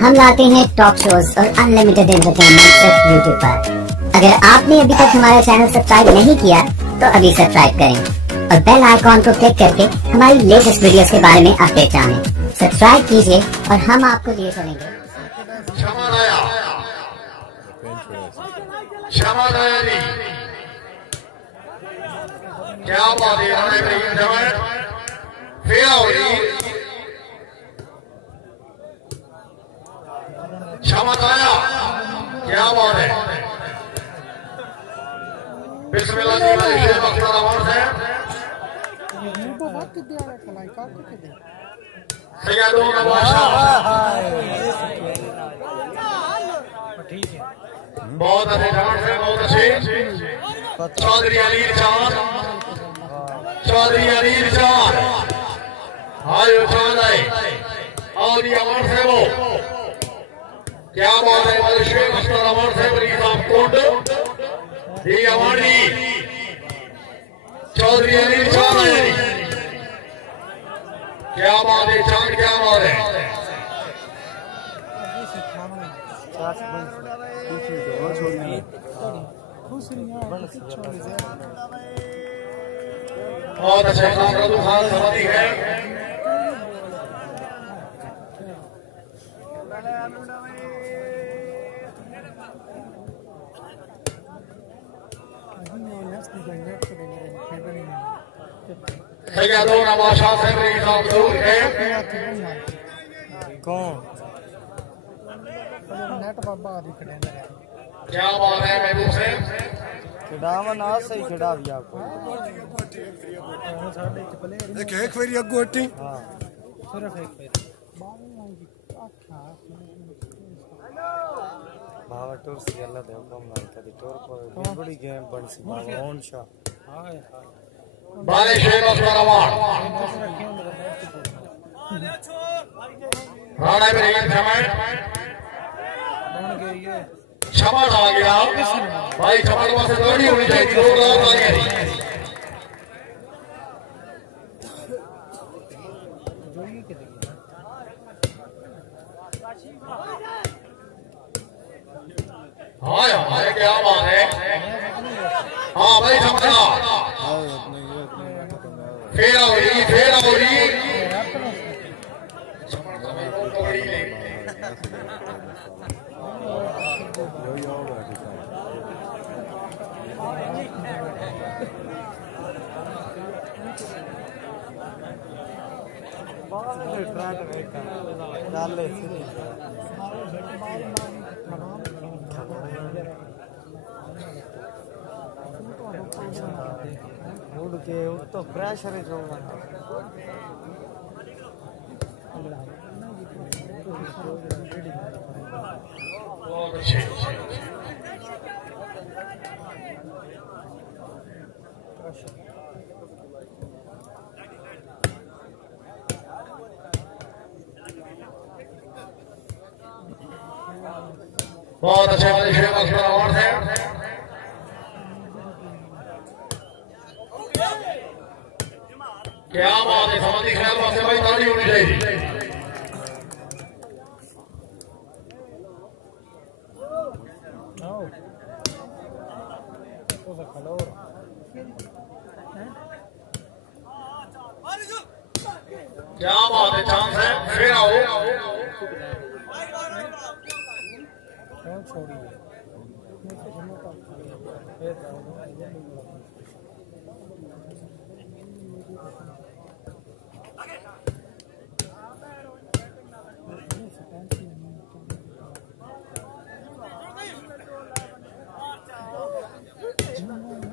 हम लाते हैं talk shows और अनलिमिटेड एंटरटेनमेंट सिर्फ यूट्यूब पर। अगर आपने अभी तक हमारा चैनल सब्सक्राइब नहीं किया तो अभी सब्सक्राइब करें और बेल आइकॉन को क्लिक करके हमारी लेटेस्ट वीडियोस के बारे में अपडेट जानें। सब्सक्राइब कीजिए और हम आपको लिए चलेंगे। क्या बात है, शमत आया, क्या बात है। बिस्मिल्लाह जी, शेख अख्तर अवार्ड है सैयदों नवाशा, बहुत अच्छे डांस है, बहुत अच्छे। चौधरी अनिल चांद, चौधरी अनिल चांद, हाय चांद आए और ये अवार्ड है वो, क्या बात है। हमारे शेख अख्तर अवार्ड है मरीज आपकोट, ये अवार्डी चौधरी अनिल चांद आए, क्या बात है चांद, क्या बात है। बहुत अच्छा काम रदू खान समाधि है। सैयदों नवाशा से मेरी साहब दूर है कौन, क्या बात है। महबूब से खिडावा ना सही खिडा भी आपको एक फेरी अगोटी, हां सिर्फ एक फेरी बाबा टूर से अल्लाह दे हुक्म ना कदी टूर को बड़ी गेम बन सी बाबा ओन शाह, हाय हाय बाले शेख अख्तर अवार्ड राणा में रेल समय छमड़ आ गया भाई, छमड़ वहां से दौड़ी होनी चाहिए, दो रात आ गया। हाँ यार क्या बात है, हाँ भाई छमड़ा फेरा हो रही, फेरा हो रही। उड़ के तो प्रेशर है जो बहुत अच्छे वाले शेख अख्तर अवार्ड है। क्या बात है, समाधि ख्याल से भाई ताली होनी चाहिए। क्या बात है, चांस है, फिर आओ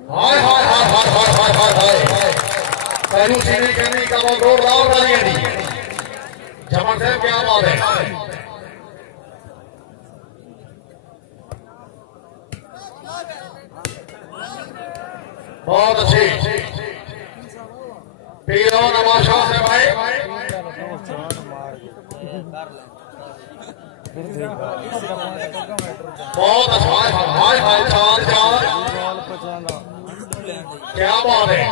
हाय हाय हाय हाय हाय हाय हाय हाय, पहलू सीने करने का वो रोड राव डालिए नहीं जमान साहब, क्या बात है। बहुत अच्छी पीरो नवाशा से भाई, बहुत अच्छा, हाय हाय चांद चांद, क्या बात है।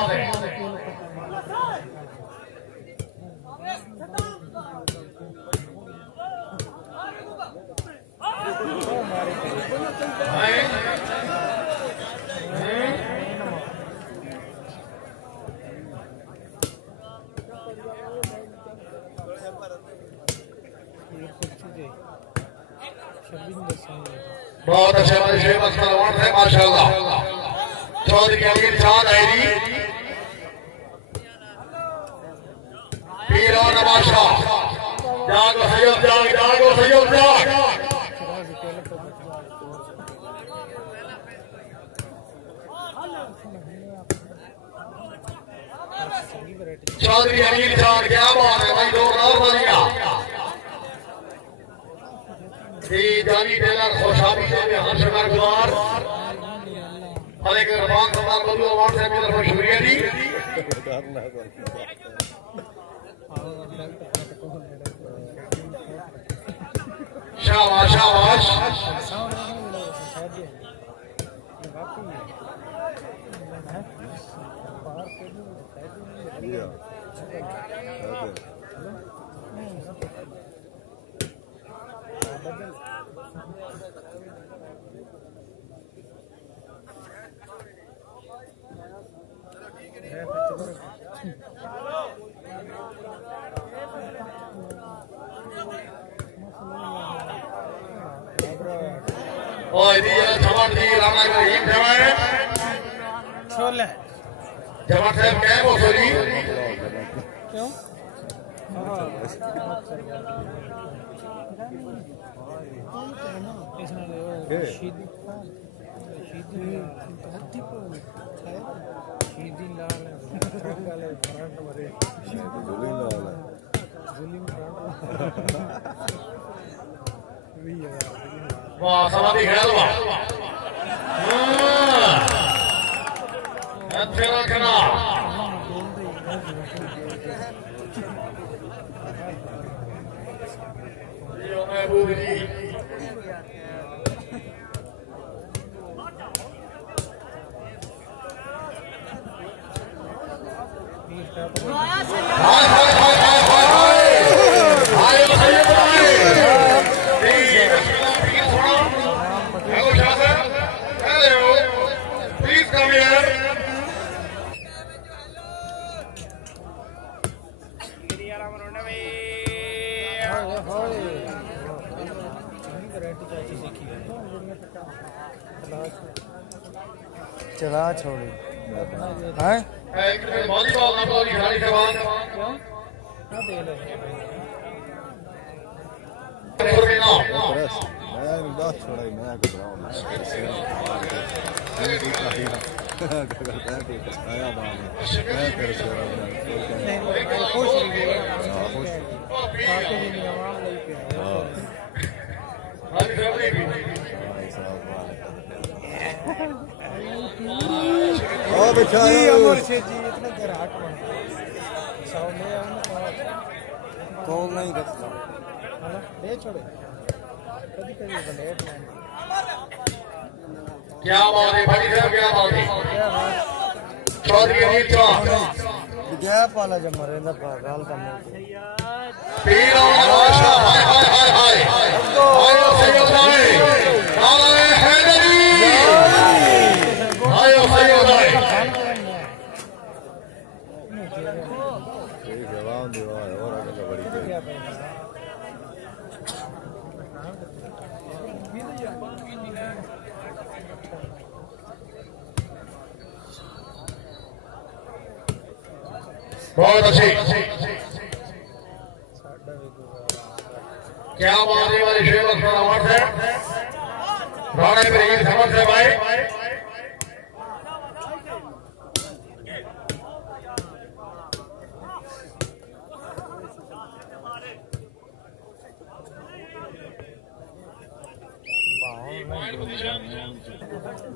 बहुत अच्छे वाले फेमस पहलवान थे माशाल्लाह। चौधरी अलीर चांद आईरी पीर और नवाशा जागो सैयद जाग जागो सैयद जाग। चौधरी अलीर चांद क्या बात है भाई, दो और बनिया जानी टेलर खुशाबी से हर शकार गुजार और एक रबान समान बदू अवार्ड से मेरी तरफ शुक्रिया जी। शाबाश शाबाश। और ये जवान जी राणा रहीम जवान छोले जवान साहब क्या है वो सोरी क्यों वाह समाधि ख्याल वाह अच्छे रखना। यो महबूब जी चला छोड़ी हैं वॉलीबॉल ना बोली खिलाड़ी के बाद मैं बात छोड़ा ही मैं घबराऊं ना आया बात मैं कर से खुश बेचारी अमर से जी इतने घराट बन सामने कॉल नहीं रखता ले छोड़े कभी कभी लेट क्या बात है भाई साहब क्या बात है। चौधरी अलीर चांद गैप वाला जब मरेंदा पागल का मुंह पीर और नवाशा हाय हाय हाय हाय हाय सैयद भाई नारे हैदरी हाय सैयद भाई ये जवान दीवार और आगे बड़ी बहुत अच्छी क्या बात है वाले शेवक का अवार्ड है राणे ब्रेक समझ है भाई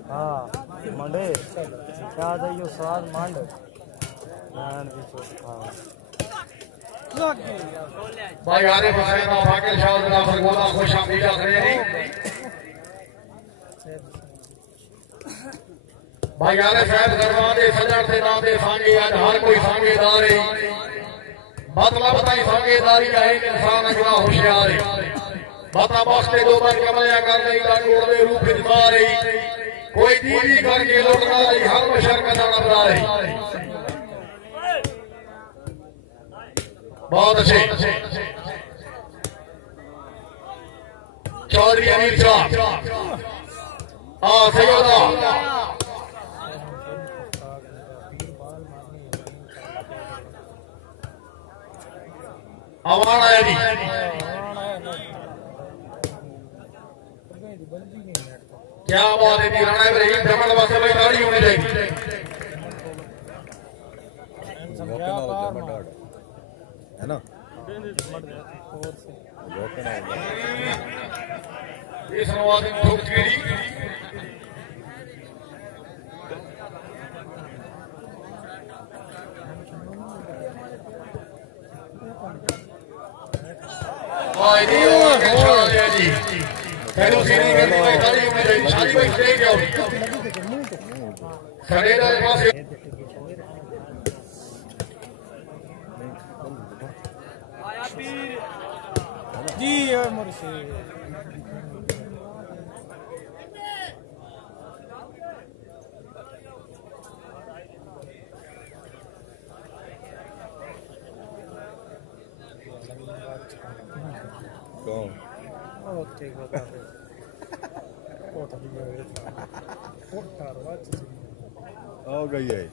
हाँ मंडे क्या था यो साल मांड भाई आरे हुसैन और फाकिल शाह जनाब सरगोदा खुशाब नीला करेरी भाई आरे साहब दरवाजे सजर से नाम दे सांगे आज हर कोई सांगेदारी मतलब ताई सांगेदारी है इंसान अगला होशियार माता बॉक्स दो बार कमलिया कर रही उड़ते रूप दिखा रही कोई दीदी करके लौटना रही हर मशर का नाम बना रही बहुत अच्छे चौधरी अनिल चांद सही होता आवान आया जी क्या बात है राणा इब्राहिम भ्रमण वास्ते में गाड़ी होनी चाहिए है ना इस नवाज में ठोक गिरी जी पहले सीधी में गाड़ी होनी चाहिए शादी में स्टे क्या होगी सड़ेगा के पास जी मुर्शिद कौन ओके बता दे बहुत बढ़िया है हो गई है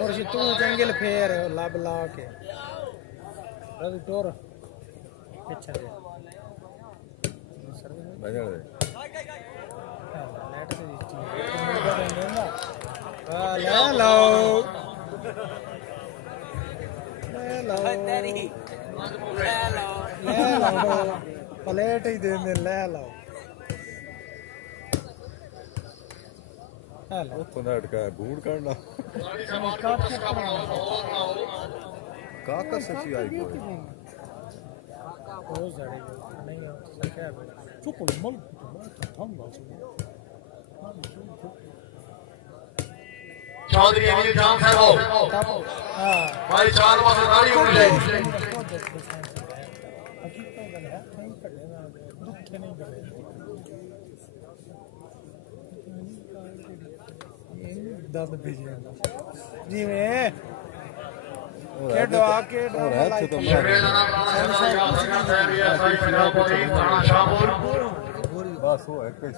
मुर्शिद तू जंगल फेर लब ला के रवि टोर अच्छा है बजा दे लेट से ले लो प्लेट ही दे ले लो हेलो कुनाट का बूढ़ करना काका सच्ची आई कोई बहुत सारे नहीं हो सके चुप मल चौधरी अनिल चांद साहब भाई 4 मास गाड़ी होनी चाहिए दर्द भेजिए जी मैं केडो आके बस वो है कोई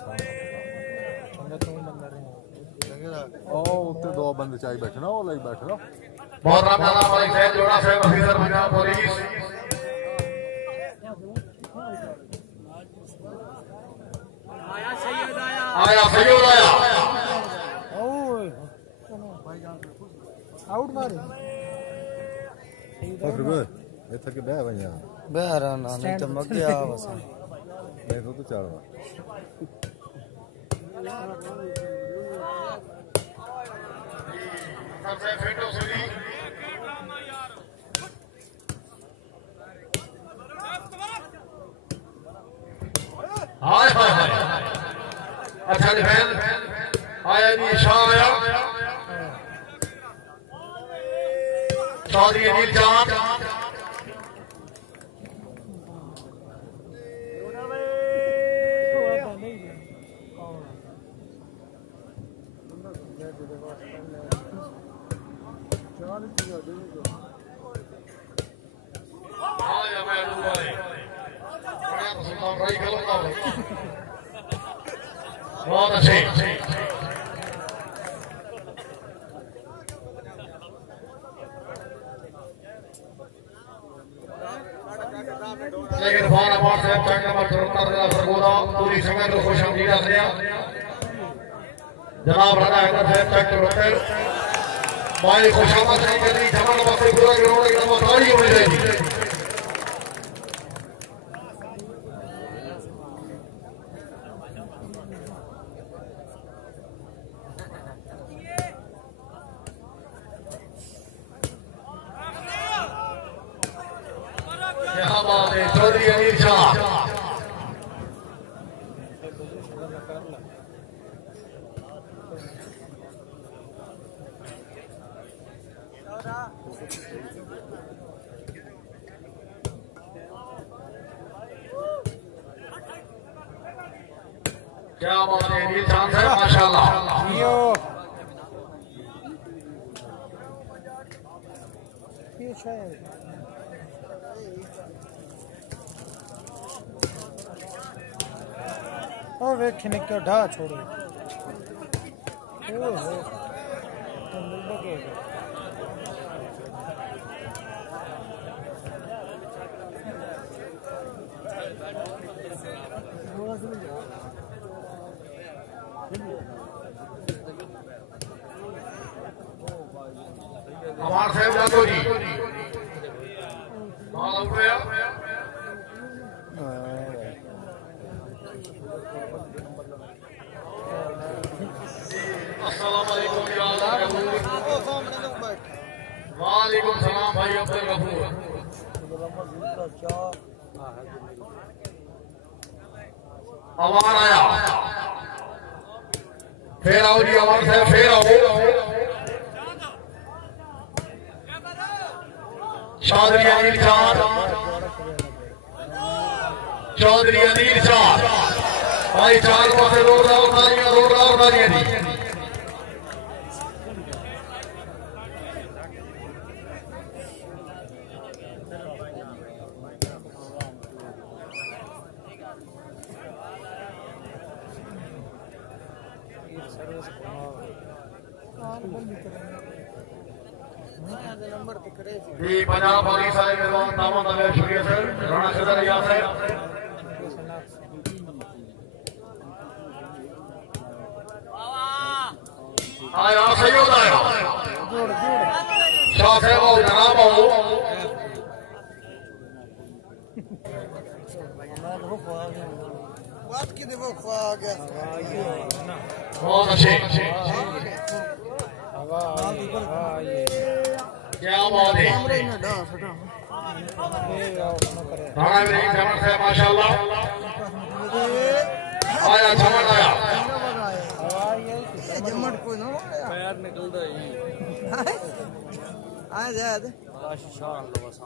ओ उत्ते दो बंदे चाहिए बैठे ना वो लाइक बैठे ना बहुत रामदाना भाई फैज जोड़ा साहब अफसर पंजाब पुलिस आया सैयद आया ओए आउट मारे फिर ये थके बह भैया बहरा ना नहीं तो मग गया बस मैं तो चढ़वा सबसे फेटो सुनी हाय हाय हाय अच्छा डिफेंस आया जी शाह आया चौधरी अनिल चांद बहुत अच्छे लेकिन फोन अवार्ड से टैग नंबर 74 सरगोदा पूरी समय को खुशाब लीडा से जनाब राणा हैदर साहब टैग 74 भाई खुशामद नहीं करनी जमान वक्त पूरा ग्राउंड एकदम ताली होनी चाहिए क्या बात है चौधरी अनिल चांद क्या बात है अनिल चांद है माशाल्लाह ये शायद और वेखने क्यों ढा छोड़ी ओ हो तो मिल लगेगा हमार साहब जातो जी माल उठ गया अस्सलाम वालेकुम या वालेकुम सलाम भाई अब्दुल गफूर अवार आया फिर आओ जी अवार साहब फिर आओ चौधरी अनिल चांद चौधरी अनिल चांद भाई चार पासे रोड रहा उतारिया जी जी पंजाब वाली सारे मेहमान दामन दले शुक्रिया सर राणा सदर या सर आया सहयोग आया शाह साहब आओ जनाब आओ बात की देखो आ गया बहुत अच्छे क्या बात है राणा वीर जमन साहब माशाल्लाह आया जमन आया जमन कोई ना पैर निकलदा ही आ जा शान लो बस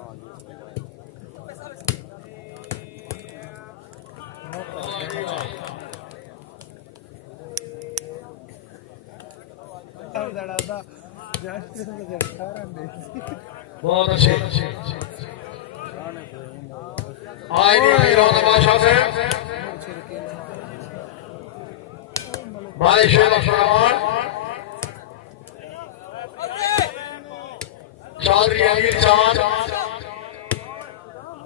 बहुत अच्छे आए वीरों बादशाह से भाई शेर अफसान चौधरी अनिल चांद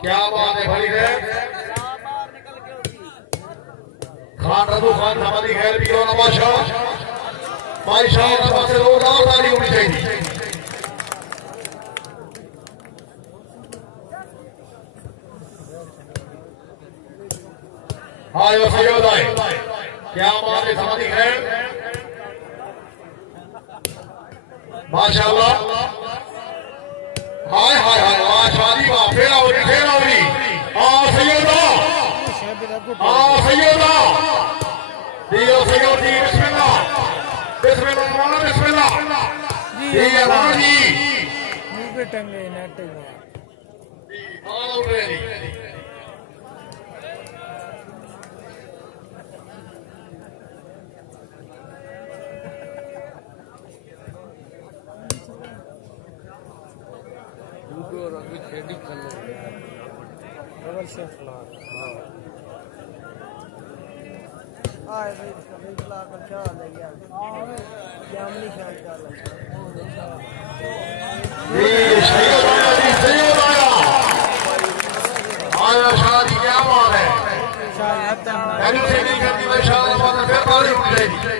क्या बात है भाई है खान रघु खान हमारी खैर वीरों बादशाह भाई साहब से जोरदार ताली होनी चाहिए हाय वो सहयोग आए क्या बात है समाधि है माशाल्लाह हाय हाय हाय वाह शादी वाह फिर आओगी सहयोग दियो सहयोग जी बिस्मिल्लाह बिस्मिल्लाह बिस्मिल्लाह जी अल्लाह जी मुंह पे टंगे नेट में ऑलरेडी और अभी खेड़ी कर लो डबल से फ्लावर हां आए भाई कभी ला कर चल यार जामनी शान चल ये सहयोग आया आया शादी क्या बात है ऐसे नहीं करती मैं शादी बात फिर ताली उठ जाएगी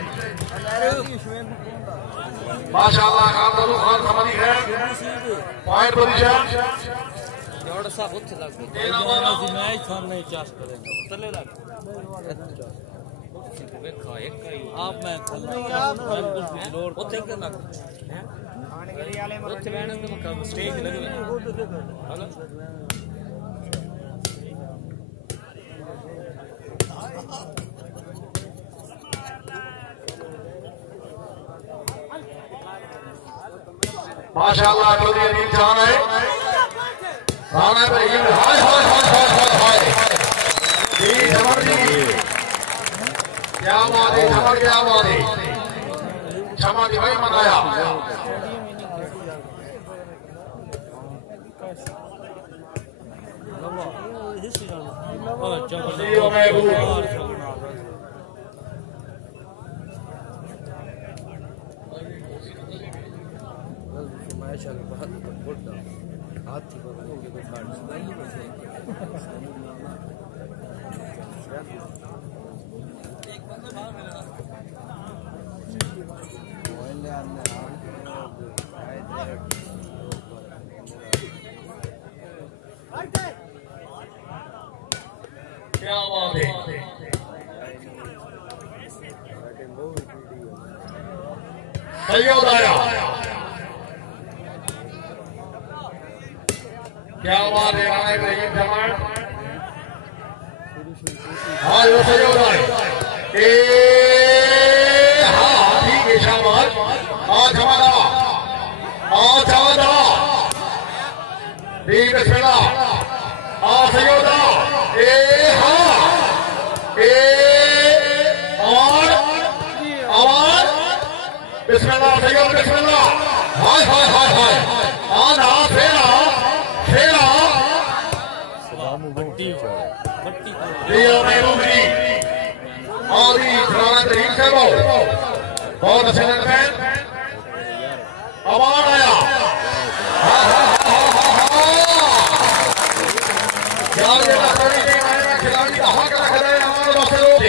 माशाल्लाह खान रघु खान समाधि है पॉइंट पोजीशन जोड़ सा बहुत लग गया मैं खान नहीं चास करेंगे चले लग देखा एक का आप मैं लोड ओथे के ना आने के लिए वाले ओथे बैठने में कब स्टेज लगे हेलो माशाल्लाह चौधरी अनिल चांद है राणा भाई हाय हाय हाय हाय हाय जी जमन जी क्या बात है झमर, क्या बात है झमर की भाई मनाया क्या बात है सैयद आया क्या बात है राणा इब्राहिम जमान हाँ वो सैयद आए हाँ ठीक है शाबाश आज हमारा ठीक है बिस्मिल्लाह सैयद हाँ और आवाज बिस्मिल्लाह सैयद बिस्मिल्लाह हाय हाय हाय हाय आना फेरा फेरा दिया महबूबी और राणा तरीक से बहुत अच्छे लगन आवाज आया खिलाड़ी का हक रख रहे हैं हमारे पास लोग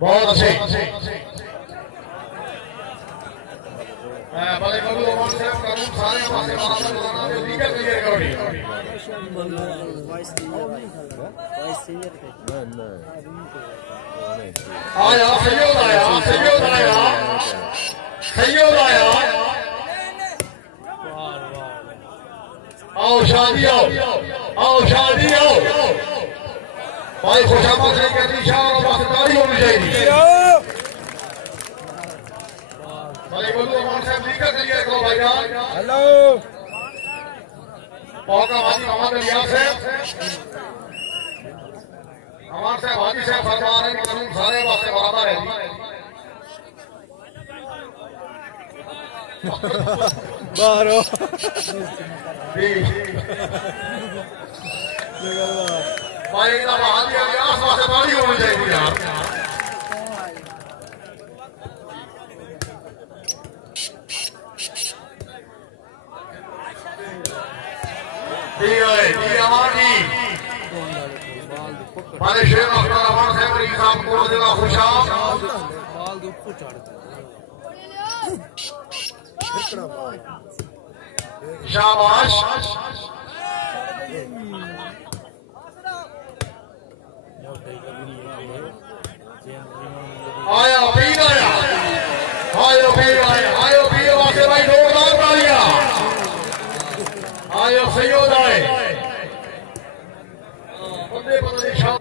बहुत अच्छे बड़े बबू अमान से कानून सारे पासे लीगल क्लियर करो आया सैयद आया सैयद आया सैयद आया आओ शादी आओ भाई खुशाब से कहती शाह और बासदारी होनी चाहिए भाई बोलो अमान साहब लीगल क्लियर करो भाईजान हेलो मौका हाजी मोहम्मद अलिया साहब अमान साहब हाजी साहब फरमा रहे हैं कानून सारे वास्ते बराबर है बारो भाई एकदम हाजी अलियास वास्ते बारी होनी चाहिए यार हमारे शेर अख्तर साहब को जिला खुशाब शाबाश आया पीर आया आयो पीर आया आयो पीर वासे भाई जोरदार तालियां आयो सैयद आए बंदे बंदे शाह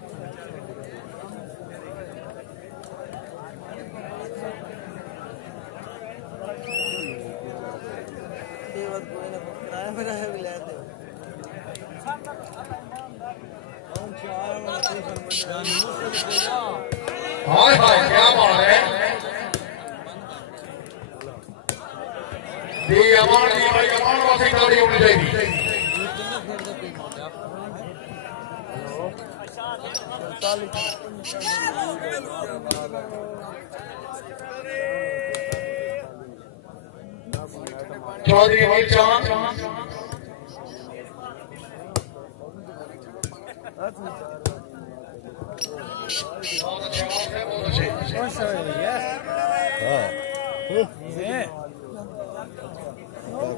हाय हाय क्या बात है दी अमान दी भाई अमान वासी गाड़ी होनी चाहिए चौधरी भाई चांद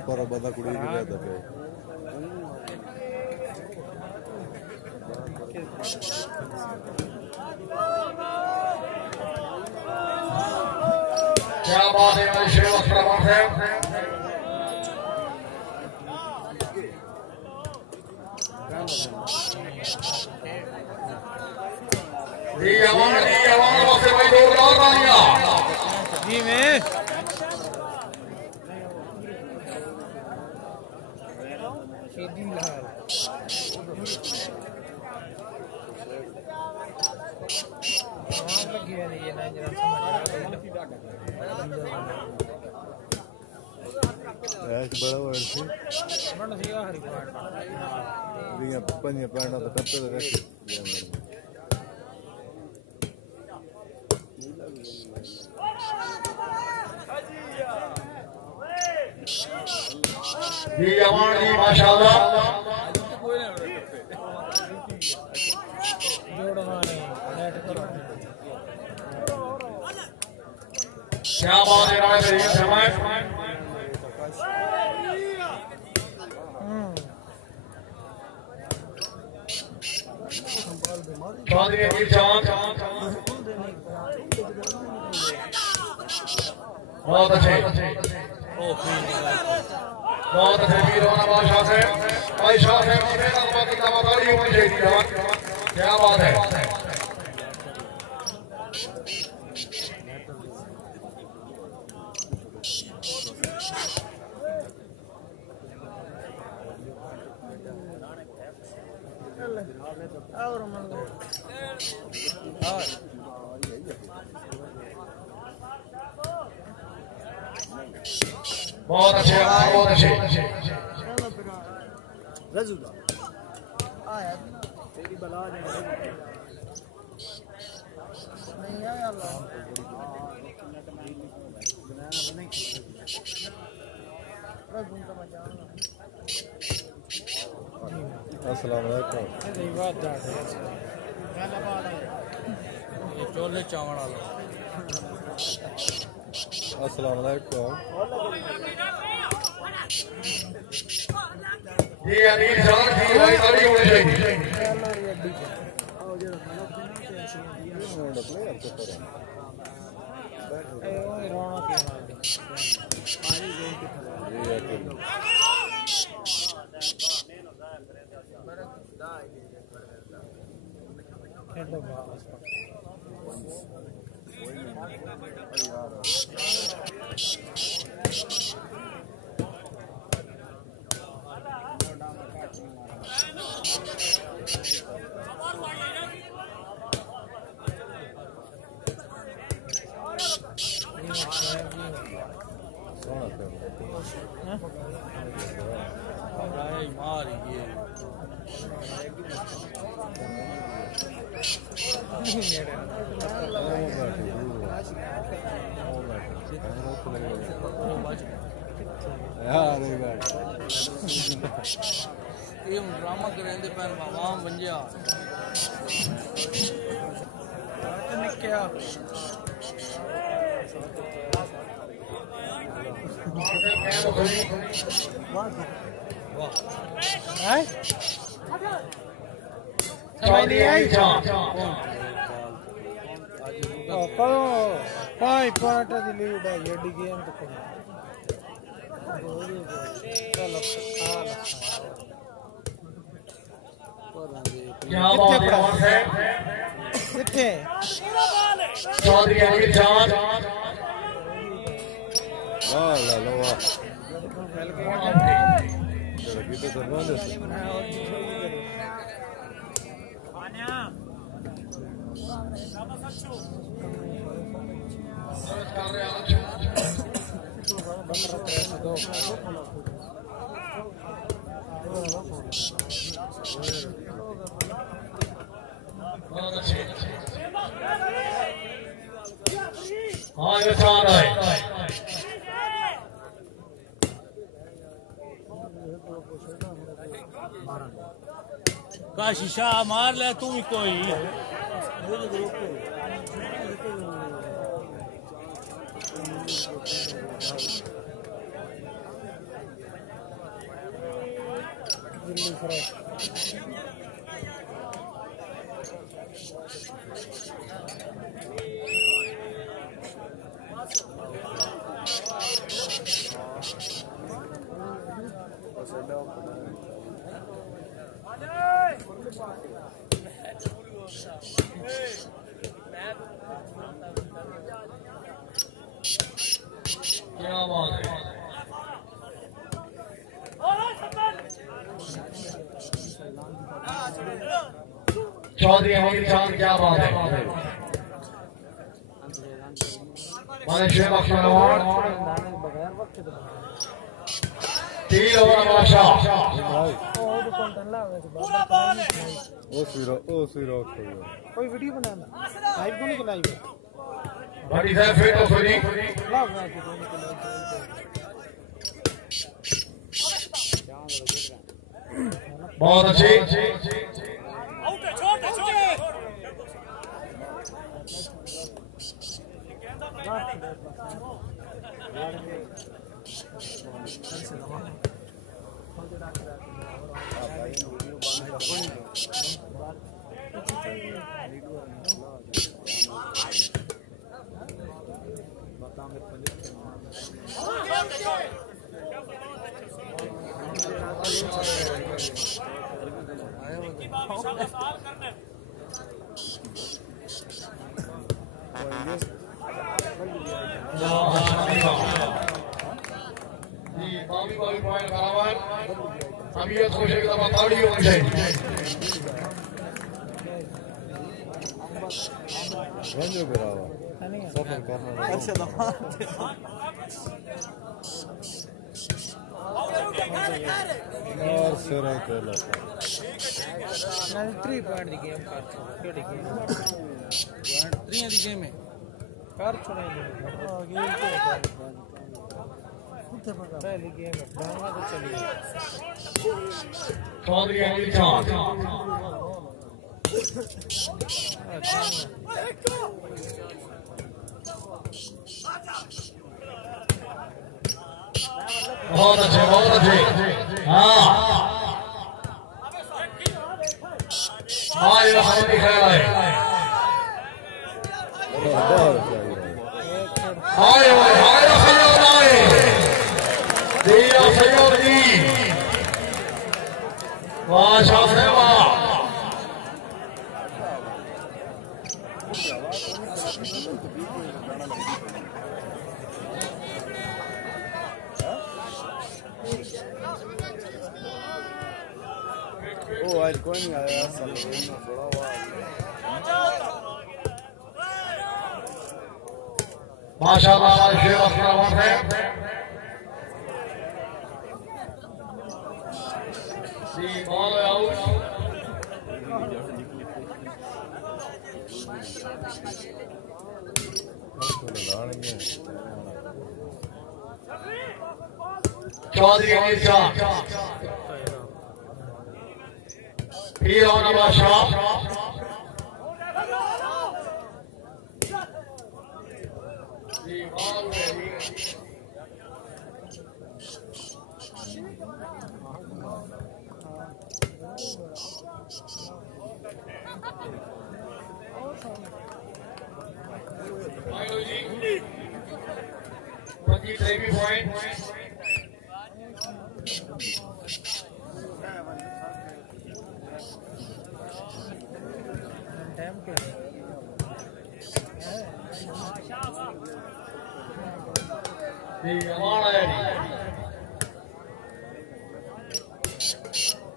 पर बंदा कुड़ी भी रहता है क्या बात है मेरे शेर अख्तर है जी अवान वक्त भाई जोरदार तालियां जी में सीधी लाल लगी है ये ना जरा एक बड़ा वर्ड से मन से हरी बात दिया पंजे पैंडा तो करते रख जी अवान जी माशाल्लाह जोड़ना नहीं नेट करो क्या बात है राय मेरी समय चौधरी अनिल चांद बहुत अच्छे वीर होना बादशाह से भाई शाह से होनी चाहिए क्या बात है और मन और बहुत अच्छे बहुत अच्छे रजूगा आया तेरी बला नहीं आया अल्लाह अस्सलाम वालेकुम नहीं बात जा ये चोले चावल वाला अस्सलाम वालेकुम ये अनिल चांद की भाई ताली होनी चाहिए यार ये ड्रामा करेंगे पर आवाम बन गया क्या पाई पार्ट दी लीड है ये गेम तो चलो क्या बात है किथे चौधरी अनिल चांद वाह ला ला वाह तेरा तो सरवान है हाँ ये चांद है का शीशा मार ले तू भी कोई चौधरी अमीर चांद, क्या बात है। माने शेख अख्तर अवार्ड 3 ओवर बादशाह। कोई वीडियो बनाना लाइव को नहीं लाइव बड़ी है फिट और फ्री। बहुत अच्छी अमीर खुशी की दफा ताड़ी होनी चाहिए। सफर करना और सिर के लगा 3 पॉइंट दी गेम कर छोड़ी गेम पॉइंट 3 दी गेम है कर छोड़े गेम तो पहली गेम है डालना तो चली चौधरी अमीर चांद बहुत अच्छे बहुत अच्छे। हाँ ये हमारी ख्याल है। हाय हाय हाय सहयोग आए दिया सहयोग दी। वाह शाबाश वाह। आज कोई नहीं आया माशाअल्लाह शेख अख्तर अवार्ड है। Ball out. चौधरी अमीर चांद फिर और बादशाह पॉइंट टाइम के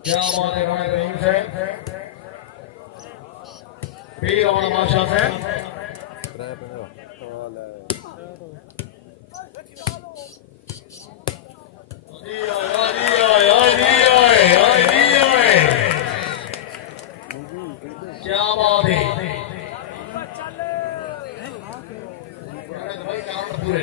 क्या बात है रहीम से फिर और बादशाह से क्या बात है पूरे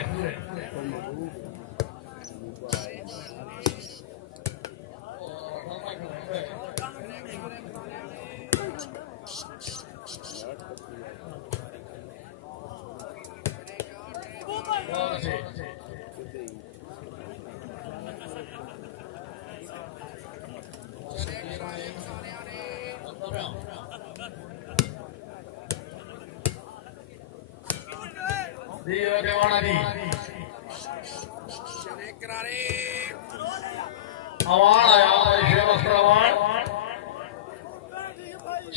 अवार्ड आया शेख अख्तर अवार्ड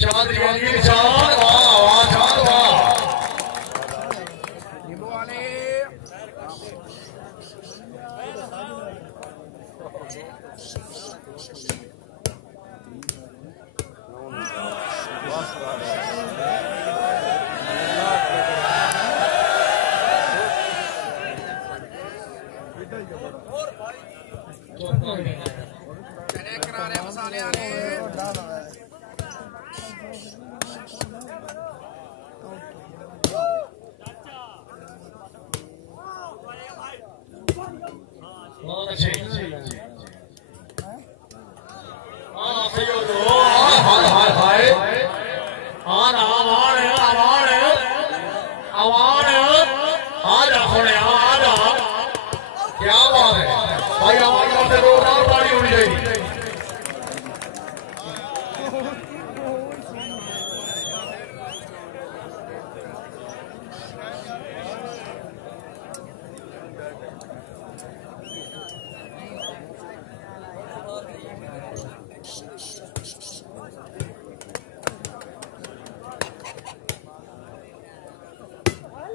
चौधरी अमीर चांद। वाह वाह चांद वाह। बहुत अच्छे हाय हाय हाय आन आवान आवान आवान आजा खोने आजा क्या बात है भाई आवान से दो और ताली होनी चाहिए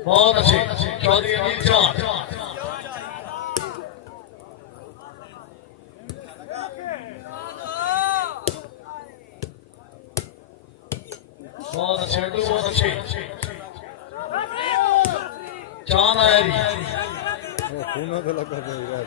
बहुत अच्छे चौधरी अनिल चांद बहुत अच्छे बहुत अच्छे चांद आया जी खून तो लगा देगा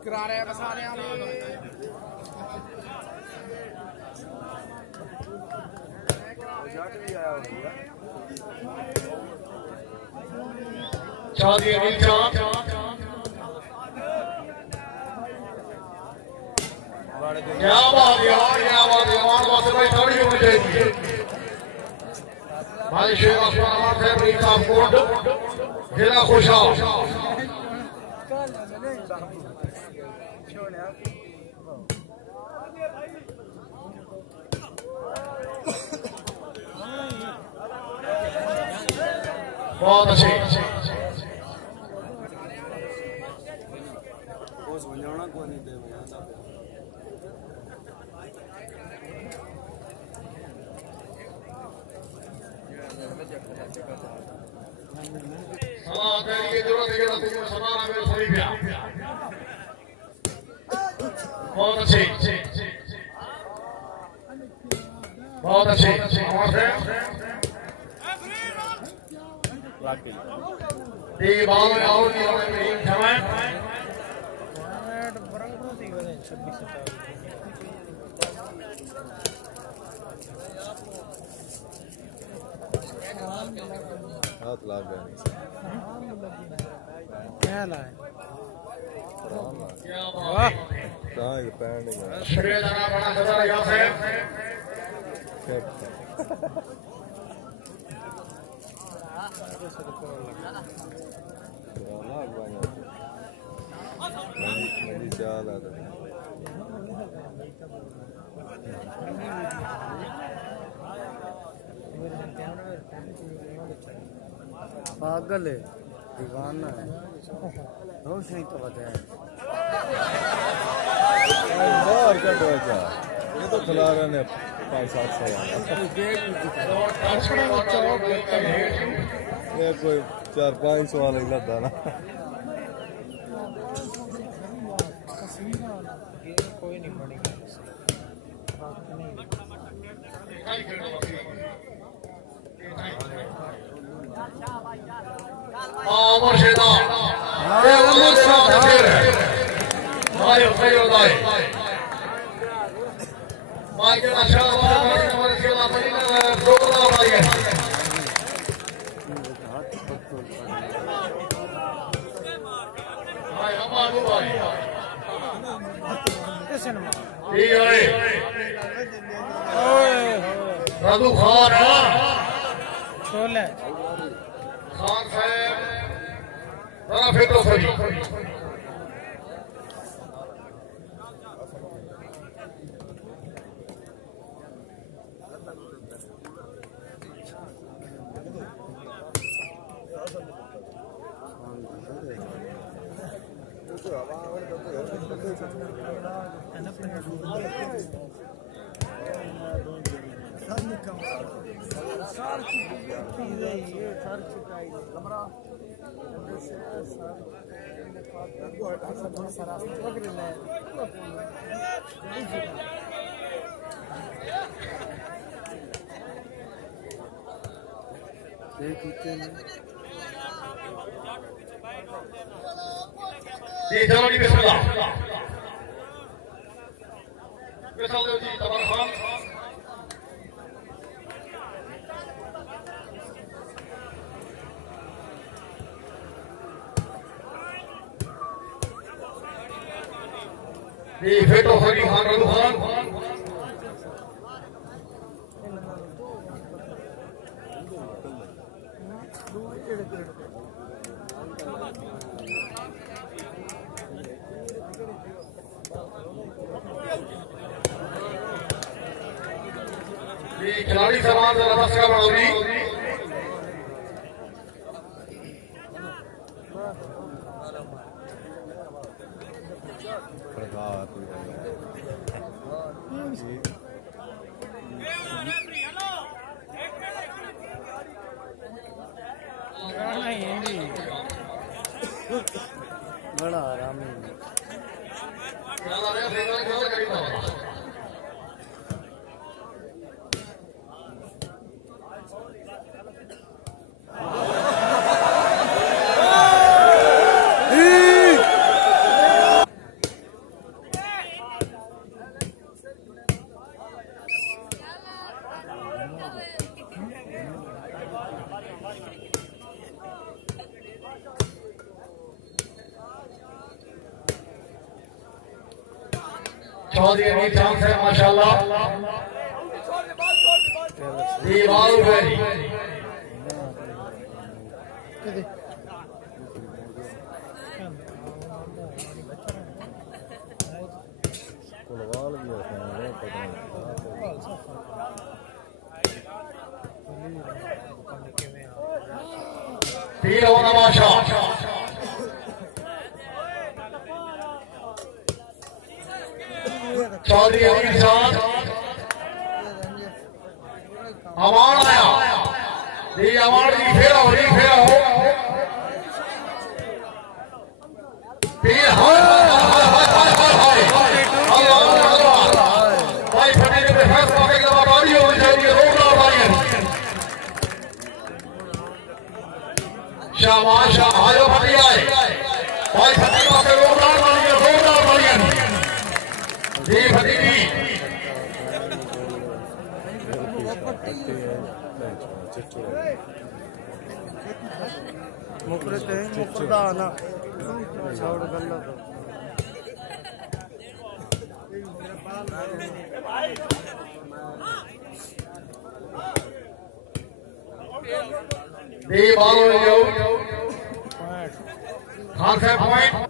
करा रहे हैं बस आने वाले चौधरी अनिल चांद क्या बात यार क्या बात है हमारे पास भाई थोड़ी होनी चाहिए भाई शेख आसमान से प्रीत साहब कोट जिला खुशाब बहुत अच्छे बहुत अच्छे बहुत अच्छे ठीक बाल में और नहीं होने में समय हाथ लाग गया क्या लाए वाह कहाँ है पैर नहीं गया शुक्रिया जनाब बड़ा खतरा यहाँ से मेरी चाल आता है पागल है दीवाना है रोशनी तो बताया बाहर का डोजा ये तो खिला रहे हैं 5-7 साल ये कोई 4-5 सवाल ही लगा ना कोई नहीं पड़ेगा मुर्शिदा आयो खैर दाई माइकल शाबाश हमारे खेला मदीना प्रोग्राम आ गया हाय हमारे भाई ठीक है रघु खान छोले खान साहब बड़ा फिक्र सही जी चलो जी बिस्मिल्लाह बिस्मिल्लाह जी तबर खान जी फेटो फरी खान रघु खान खिलाड़ी समान से नमस्कार बनौरी बड़ा आराम है चौधरी चांद है माशाल्लाह जी बाल भाई तीर होना माशा चौधरी अली चांद अवार्ड आया ये अवार्ड जी फेरा हो तीर भाई फटे के फैसला के दवा बारी होनी चाहिए रोकना भाई शाबाश शाह आयो फटी आए भाई फटे के रोकना भाई जी फटीवी मुकरते हैं मुकरदा ना छोड़ गल्ला तो जी बॉल हो खान साहब पॉइंट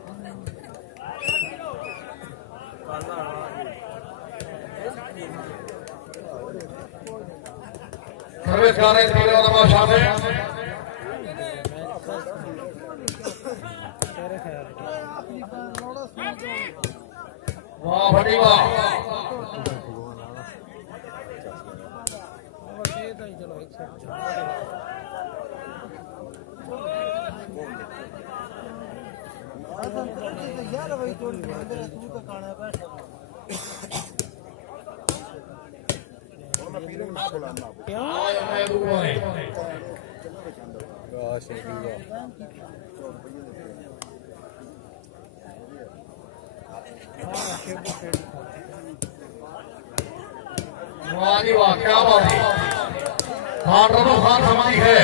सर्विस कर रहे थे तमाशा में वाह बड़ी वाह यार भाई तू तो खाना बैठा वाह क्या बात है खान रघु खान हमारी है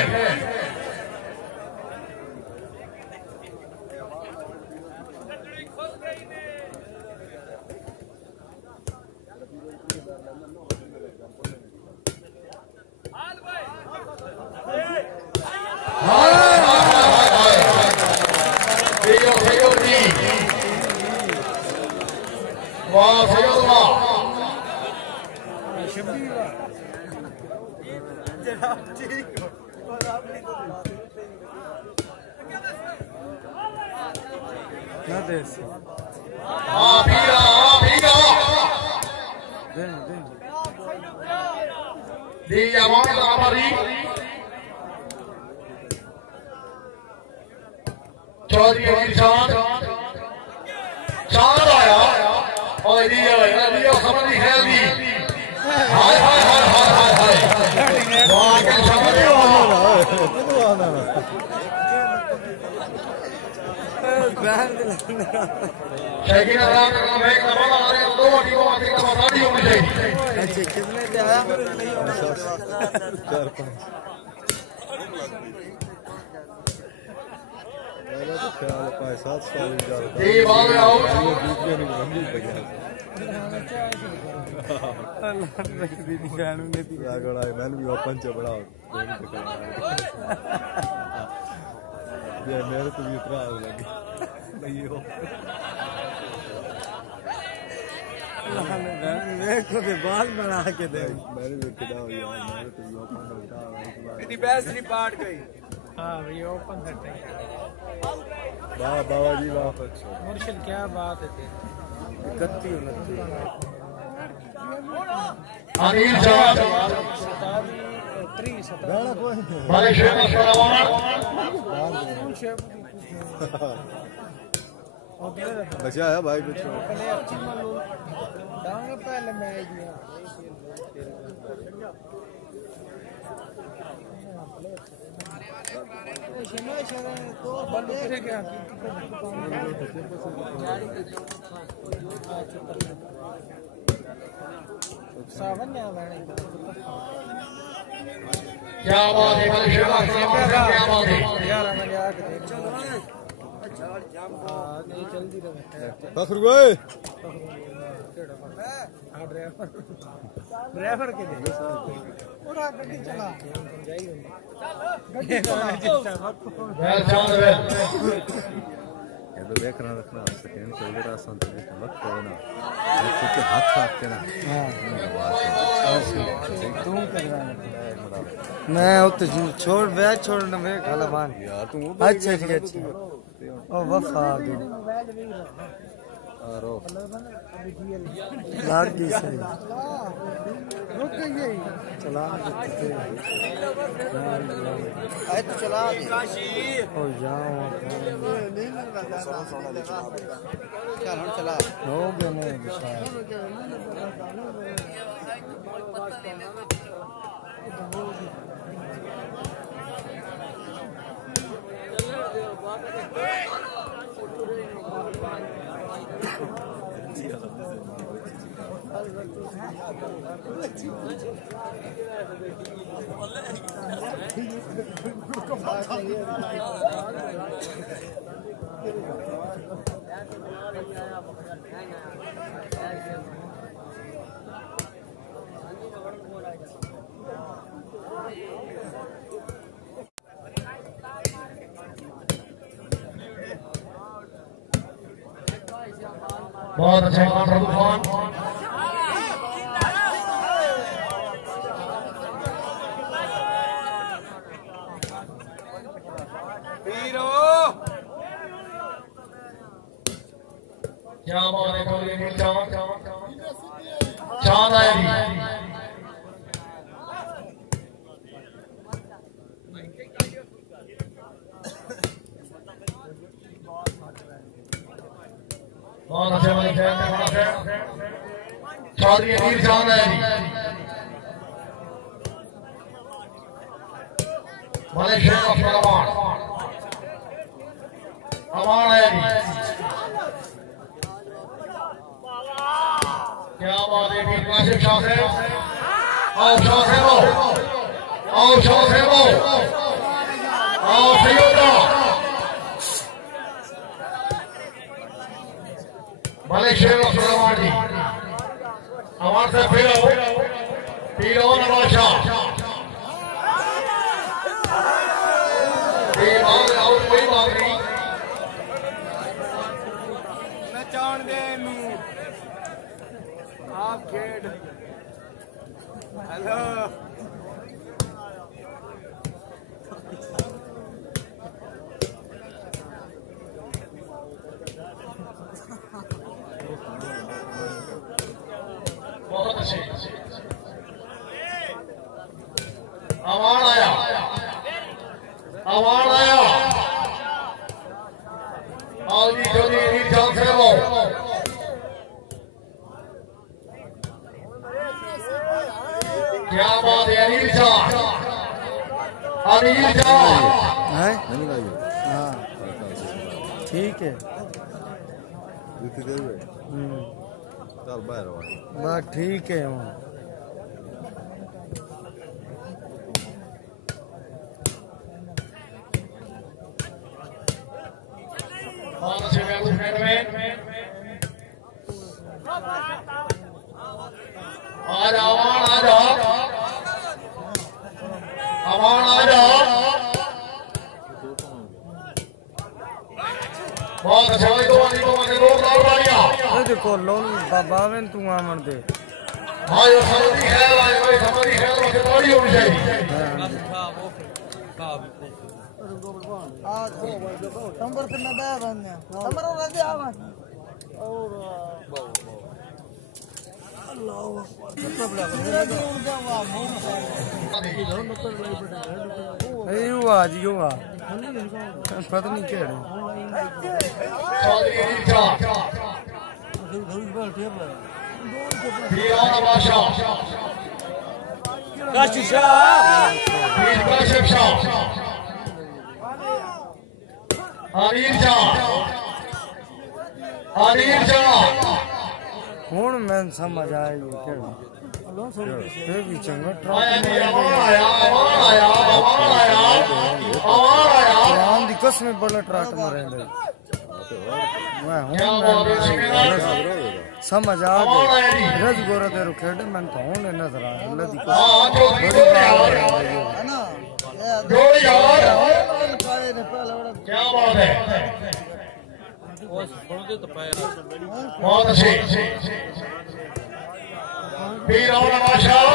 ना दे di Yamon Amari Chaudhry Anil Chand Chand आया और ये खबर नहीं है दी हाय हाय हाय हाय हाय हाय वहाँ के शब्द शेखी नगराम का एक नंबर आ रहे हैं दो टीमों में तीन नंबर आदि होनी चाहिए अच्छा कितने से आया 4-5 मेरा तो ख्याल है 5-7 साल जा रहा ये बाल में आओ मैंने भी ओपन से बड़ा मेरे तो भी इतना लगे नहीं हो मेरे को तो बाल बना के दे मैंने भी किया यार मैंने तो भी ओपन उठा इतनी बेस्ट रिपोर्ट गई हाँ भाई ओपन सेट है वाह बाबा जी वाह मुर्शिद क्या बात है तेरी 31-29 अनिल चौहान भाई शेख बचा है भाई कुछ पहले मैच दिया सावन में क्या बात है भाई शेख क्या बात है यार मैंने आके नहीं जल्दी रहे फखर गए ड्राइवर के दे और गड्डी चला गड्डी ये तो देख रहा रखना सेकंड को इधर आसान तो मत करो ना क्योंकि हाथ साफ के ना तुम कर रहा है मैं तो छोड़ बैग छोड़ना मैं खाला बांध यार तुम अच्छा ठीक है अच्छा ओ वफा आरो लाग दी सही रुक गई चला आए तो चला ओ जाओ चल हम चला हो गए नहीं बहुत अच्छा काउंटर तूफान क्या बात है चौधरी चांद चांद आएगी बहुत अच्छे वाले चौधरी अनिल चांद आएगी वाले शेख अफसर अमान आएगी क्या बात है वीर काशिफ शाह से आओ शाह से वो आओ शाह से वो आओ सयोदा भले शेख अफसर जी अमान से फिर आओ नवाज शाह कोई बात नहीं मैं चाण दे आप खेड हेलो बहुत अच्छे अवान आया और जी जोनी अनिल चांद से वो क्या बात है अनिल चांद हाँ ठीक है बस ठीक है वहाँ बहुत अच्छे बैट्समैन में आ जाओ बहुत अच्छा दो देखो लोन बाबावेन तू आमन दे हाँ ये समझी ख्याल आए भाई समझी ख्याल रखे थोड़ी होनी चाहिए नंबर कितना दया बनने नंबर और आगे आवा और अल्लाह मतलब लगा ए हुआ जी हुआ पता नहीं क्या है चौधरी अनिल चांद हूँ मैं समझ आएगी फिर भी चंगा ट्रांस दी कसम बड़ा ट्राट मरे समझ आ गई रज गोरा तेरे खेड मैं तो हूँ नजर आ अल्लाह दी क्या बात है बहुत अच्छे पीर और बादशाह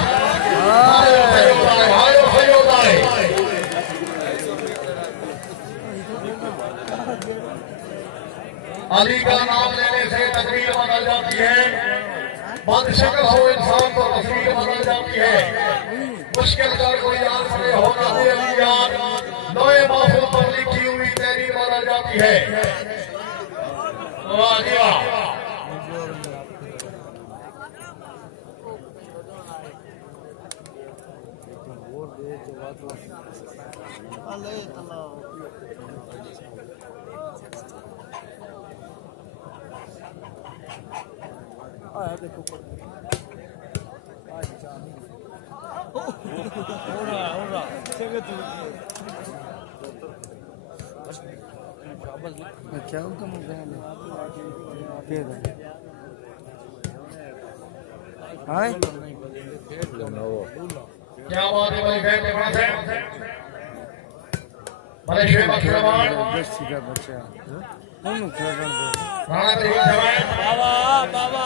अली का नाम लेने से तकदीर बदल जाती है बद शक्ल हो इंसान तो तस्वीर बदल जाती है मुश्किल कर कोई याद पड़े होना दे अली याद लोहे महफूज पर लिखी हुई तेरी बदल जाती है वाह जी वाह देखो क्या होता है क्या बात है भाई बैठ के बात है बड़े शेर अशरमान का बच्चा हम खेलने दो राणा तरीक जवान बाबा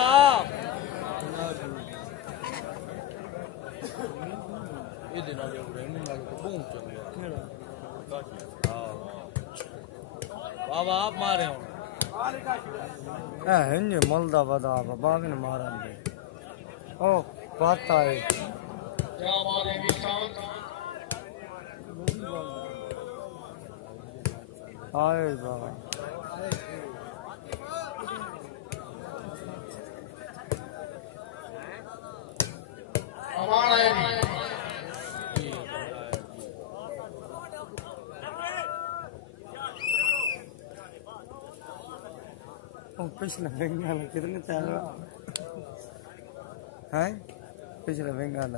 ये दिन आ गया ब्रेन में को बूम चल गया बाबा आप मारे हो हन्ने मलदा बदा बाबा ने मारा दे ओ बात आए क्या बात है चांद आए बाबा हमारा है पिछला बंगाल कितने चाल है पिछला बंगाल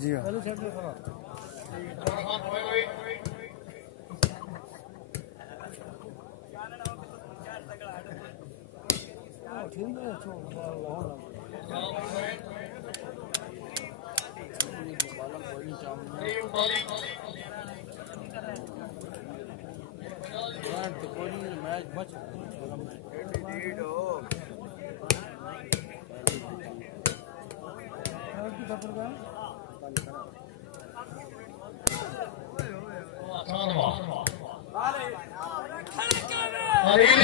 जी हाँ मैच अनिल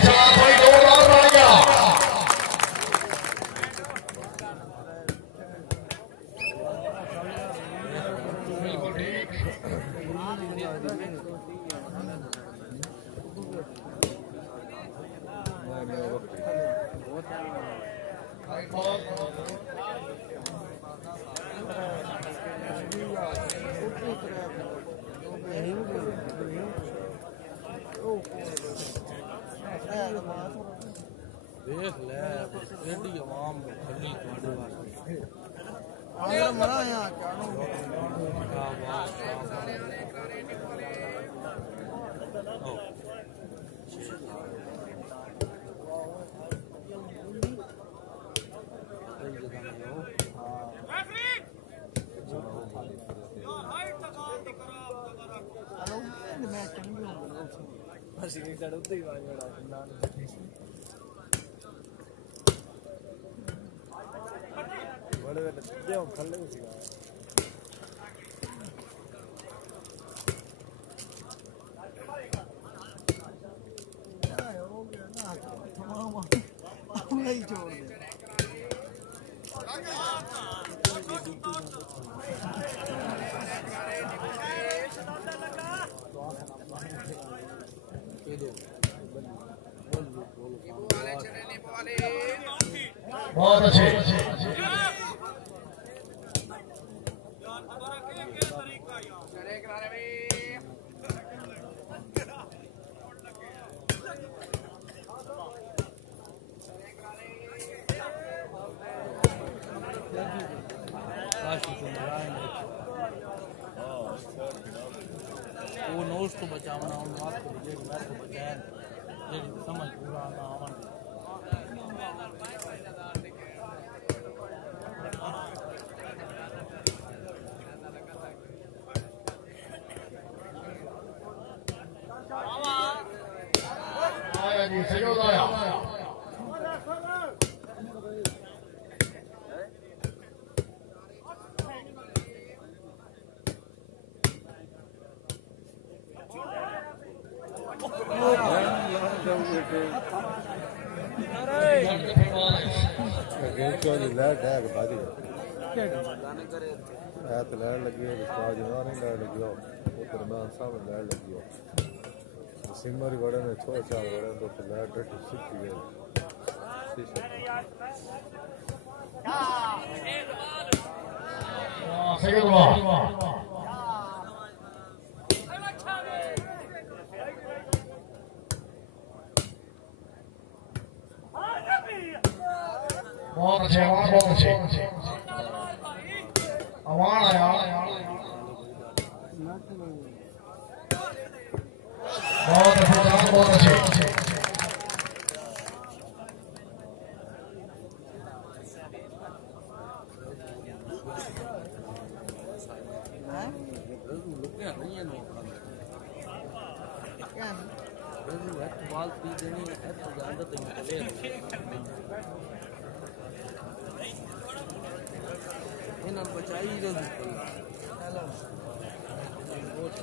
चांद भाई 2 रन बन गया। बिल्कुल ठीक। देख ले एडी आवाम खली तुम्हारे वास्ते आगे मरा यहाँ क्या बड़े दे खल्ले में सिगा हो गया ना तमाम हमने ही छोड़ दिया बहुत अच्छे। वो नोट्स तो बचावना उन बात को जे बात को बचाए जे समझ पूरा ना आवन आया जी सहयोग आया। लैन लगी है नहीं लैन लगी हो दरम्यान सामने लैन लगी हो सिमरी बड़े में 6-4 बड़े तो लैन डटी सीखी गई बहुत अच्छे बहुत अच्छे अवान आया बहुत अच्छे बहुत अच्छे बाल पी देनी है तो ज्यादा तो निकले इन बचाई जो वो तो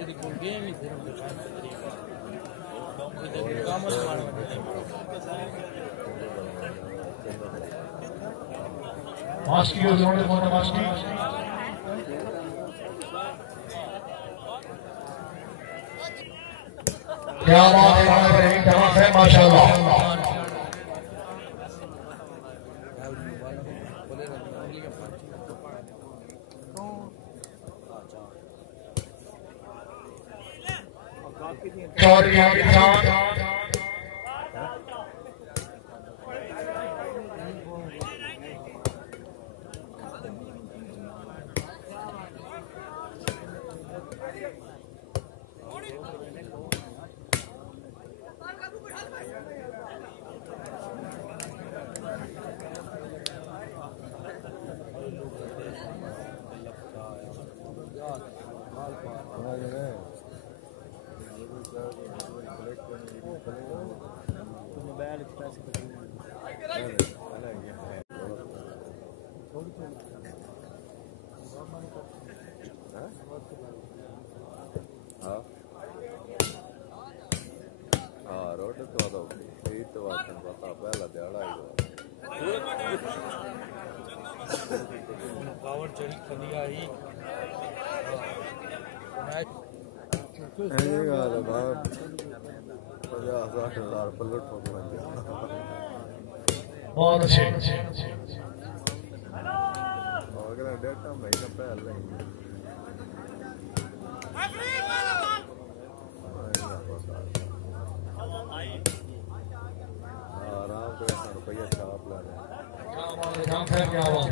यदि कोई गेम ही धर्म के पास तरीका इधर काम करवाने मास्की को जोड़े बोलते मास्की क्या बात है माशाल्लाह चांद कलेक्ट रोड तो आता ये तो बात पता पहला दिहाड़ा ही कावड़ चढ़ी खलिया ही ये गाल बात 50,000 पलट हो गया बहुत अच्छे और अगर डेटा महीना पहले आराम से रुपया छाप ला रहे काम कर क्या हुआ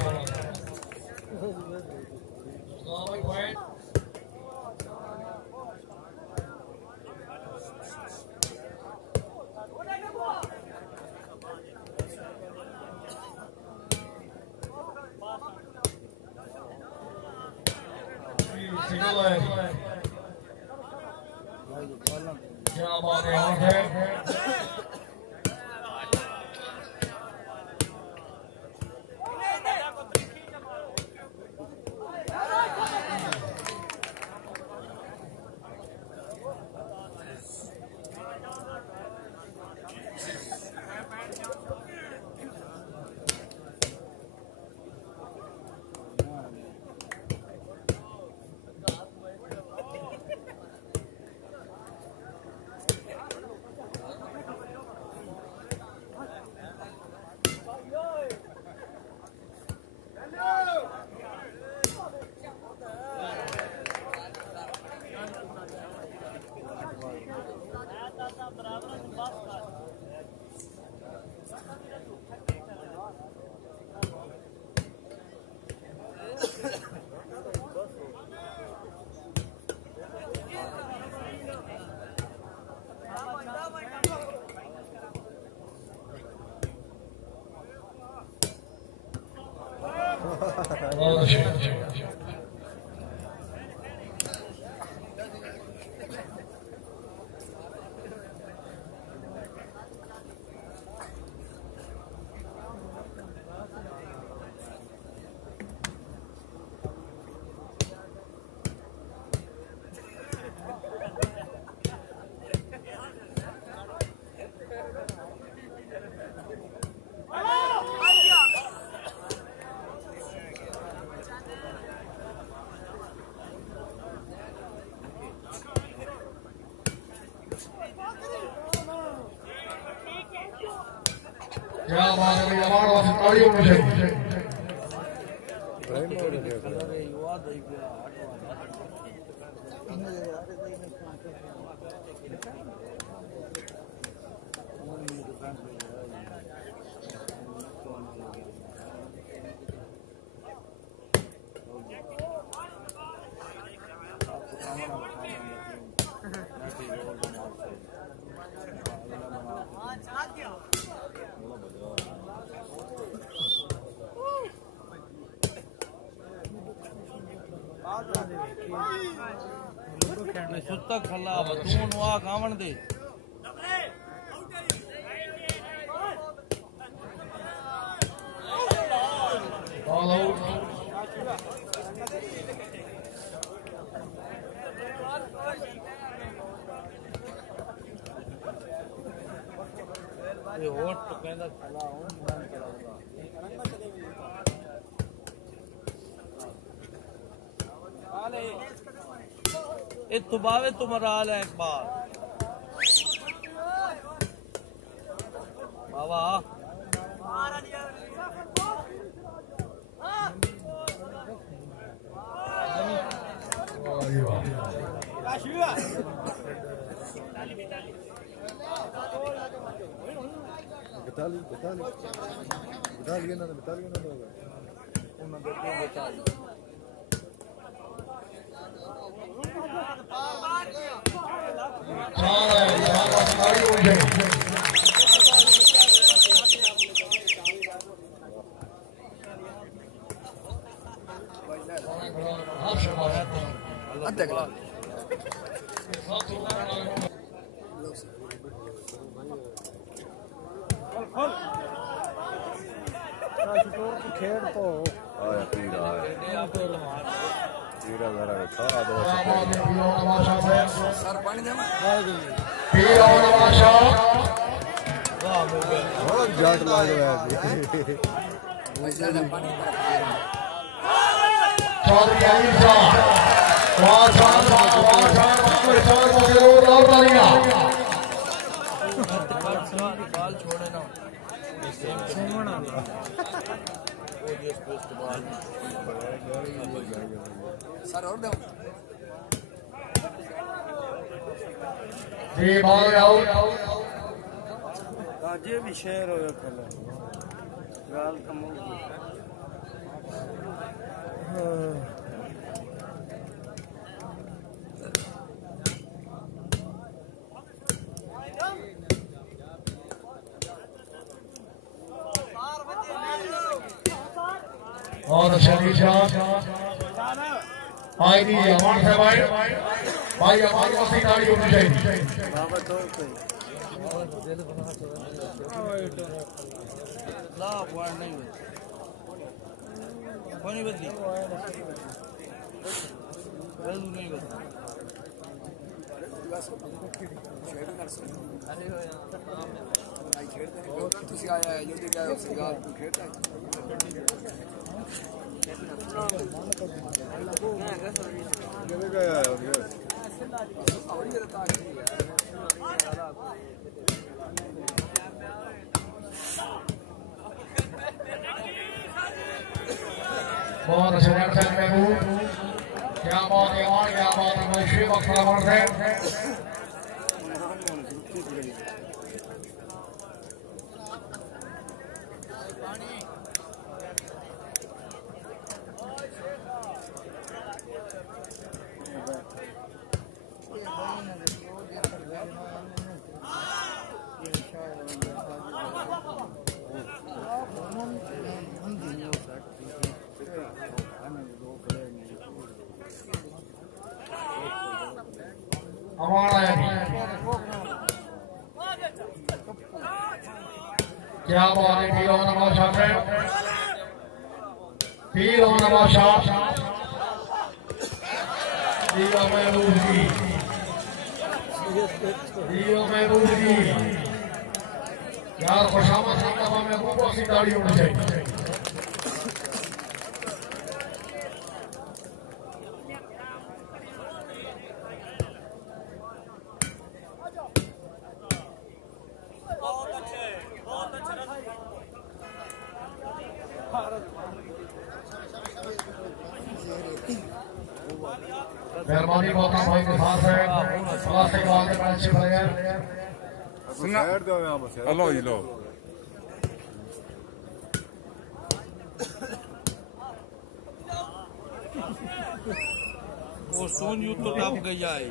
क्या बात है यहाँ है क्या बात है हमारे पास तालियों में से सुत्ता खला तू नु आ गावण दे ऑल आउट ये होट तो कहंदा खला हूं मन कराऊंगा आले ए तुबावे तुमराल है एक बार बाबा खेड़ तो आया पीरा पीरा जरा खा दो सर पानी देना पीर और नवाशा बहुत जाट लग रहा है चौधरी अनिल चांद वहाँ चांद कोई चांद को जरूर और डालिया जी बॉल आउट ये भी शेयर हो गया गाल कम हो गई और अच्छा निशान आई दी अमान से भाई अमान को सी ताड़ी होनी चाहिए बाबा तो कोई ला पॉइंट नहीं हुई कोई नहीं बदली वैल्यू नहीं बदली अरे भाई खेलते हैं तुसी आया है जो दिखा है उससे गाल खेलता है किधर गया है बहुत अच्छे रन महबूब क्या बात है और क्या बात है शुभ अख्तर से हमारा क्या बात है पीर और नवाशा से पीर और नवाशा दियो महबूब जी यार खुशाब महबूब को सी दाढ़ी होनी चाहिए मेहरबानी बहुत भाई के साथ है क्लास के बाद में अच्छे प्लेयर सुनना ऐड दो यहां बस हेलो ये लो वो सोन यू तो टप गया है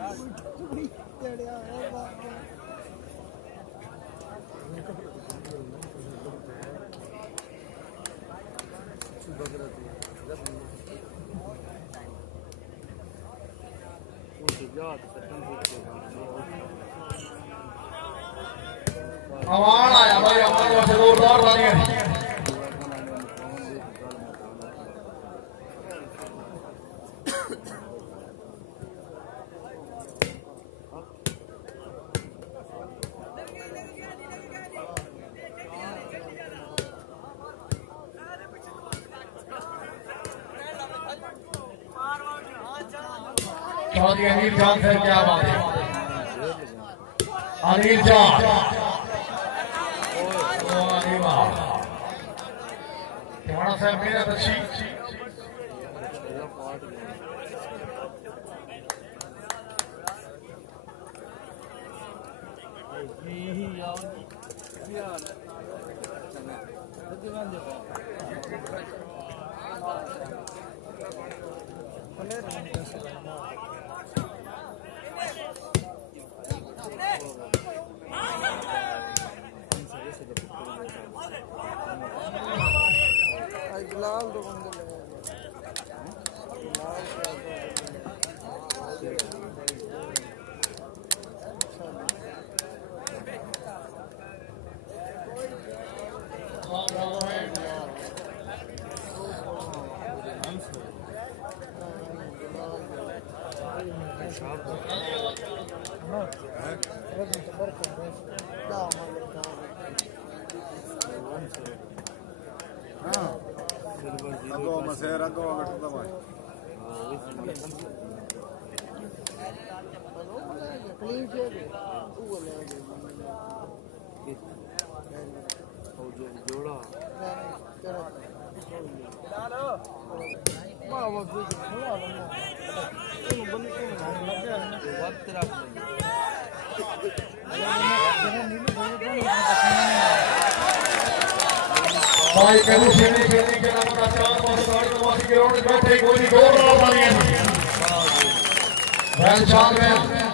हमारा आया भाई हमारी ओर से जोरदार तालियां चौधरी अनिल चांद से क्या बात है अनिल चांद तुम्हारा साहब मेहनत अच्छी Ranggo masih ranggo betul tak? भाई कभी खेलने के नाम चांद मौसी के ग्राउंड में बैठे गोली गोल मारी है वैल चांद में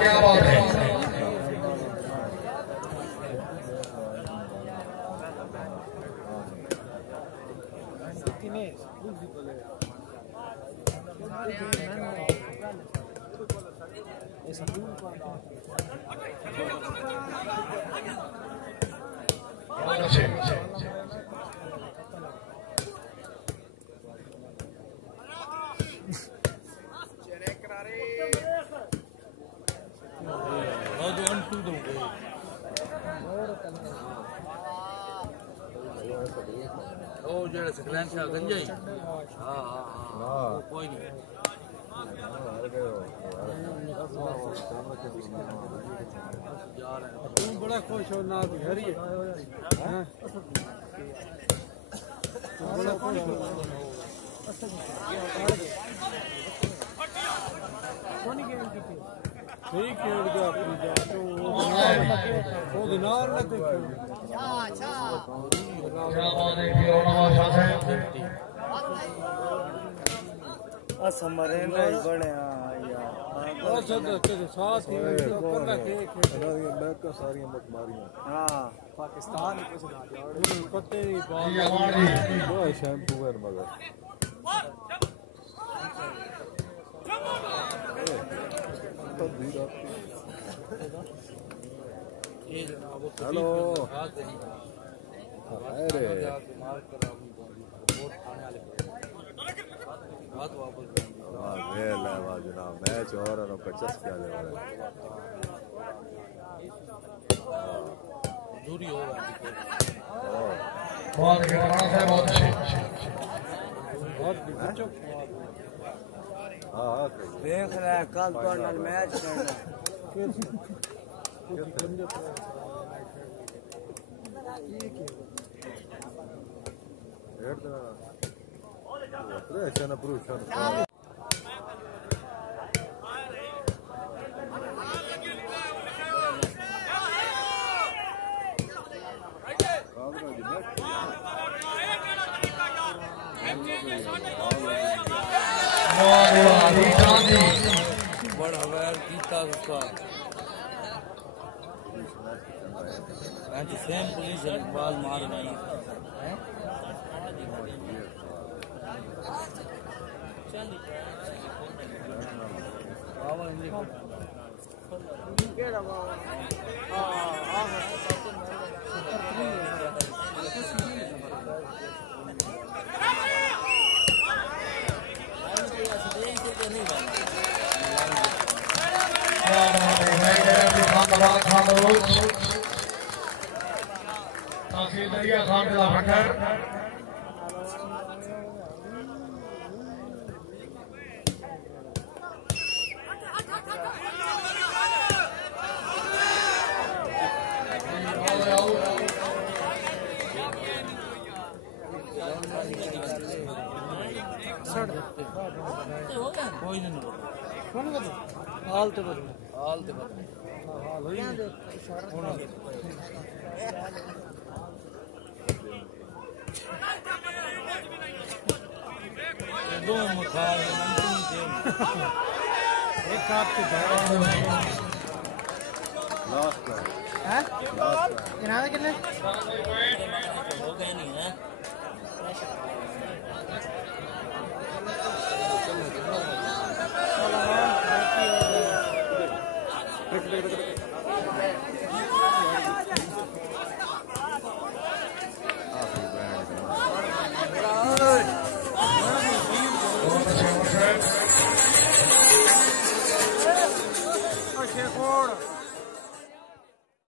क्या बात है बड़ा खुश हो ना घर ही बड़ा खुश हो ठीक खेल गया अपनी जान वो दिनार ना कोई असमरे नहीं बने यार साथ ही बैक का सारी बीमारियां हाँ पाकिस्तान कुछ ना पत्ते शैम्पू है मगर हेलो अरे जनाब मैच और पचास क्या ले वाले दूरी हो बहुत अच्छे देख रहा है कल तो मैच करना बड़ा वेर कीता उसका सेम पुलिस बाल मार रही बलोच तहसील दरिया खान जिला भट्टर कितने